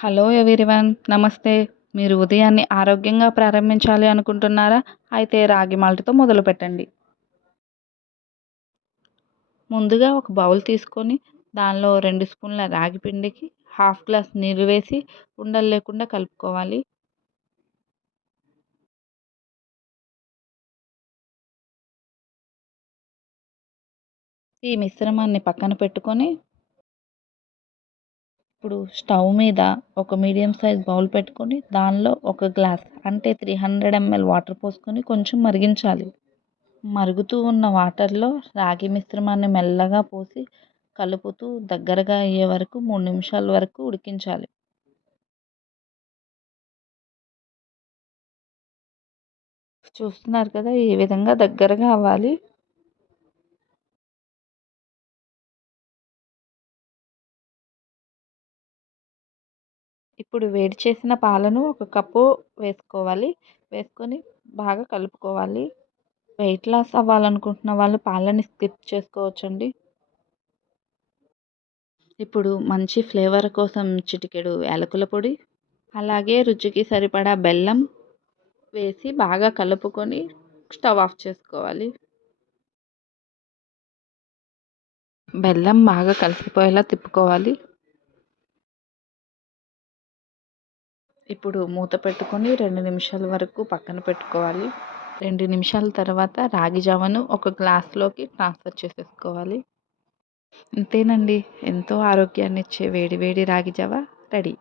Hello everyone, నమస్తే. మీరు ఉదయాన్ని ఆరోగ్యంగా ప్రారంభించాలి అనుకుంటున్నారా? అయితే రాగి మాల్ట్‌తో మొదలుపెట్టండి. ముందుగా ఒక బౌల్ తీసుకొని దానిలో 2 స్పూన్ల రాగి పిండికి హాఫ్ గ్లాస్ నీళ్ళు వేసి ఉండలు లేకుండా కలుపుకోవాలి. ఈ మిశ్రమాన్ని పక్కన పెట్టుకొని ఇప్పుడు స్టవ్ మీద ఒక మీడియం సైజ్ బౌల్ పెట్టుకొని దానిలో ఒక గ్లాస్ అంటే 300 ml వాటర్ పోసుకొని కొంచెం మరిగించాలి. మరుగుతూ ఉన్న వాటర్‌లో రాగి మిశ్రమాన్ని మెల్లగా పోసి కలుపుతూ దగ్గరగా అయ్యే వరకు 3 నిమిషాల వరకు ఉడికించాలి. చూస్తున్నారు కదా! ఈ విధంగా దగ్గరగా అవ్వాలి. ఇప్పుడు వేడి చేసిన పాలను ఒక కప్పు వేసుకోవాలి. వేసుకొని బాగా కలుపుకోవాలి. వెయిట్ లాస్ అవ్వాలనుకుంటున్న వాళ్ళు పాలని స్కిప్ చేసుకోవచ్చండి. ఇప్పుడు మంచి ఫ్లేవర్ కోసం చిటికెడు యాలకుల పొడి, అలాగే రుచికి సరిపడా బెల్లం వేసి బాగా కలుపుకొని స్టవ్ ఆఫ్ చేసుకోవాలి. బెల్లం బాగా కలిసిపోయేలా తిప్పుకోవాలి. ఇప్పుడు మూత పెట్టుకొని 2 నిమిషాల వరకు పక్కన పెట్టుకోవాలి. 2 నిమిషాల తర్వాత రాగి జావను ఒక గ్లాస్‌లోకి ట్రాన్స్‌ఫర్ చేసేసుకోవాలి. అంతేనండి. ఎంతో ఆరోగ్యాన్నిచ్చే వేడి వేడి రాగి జావ రెడీ.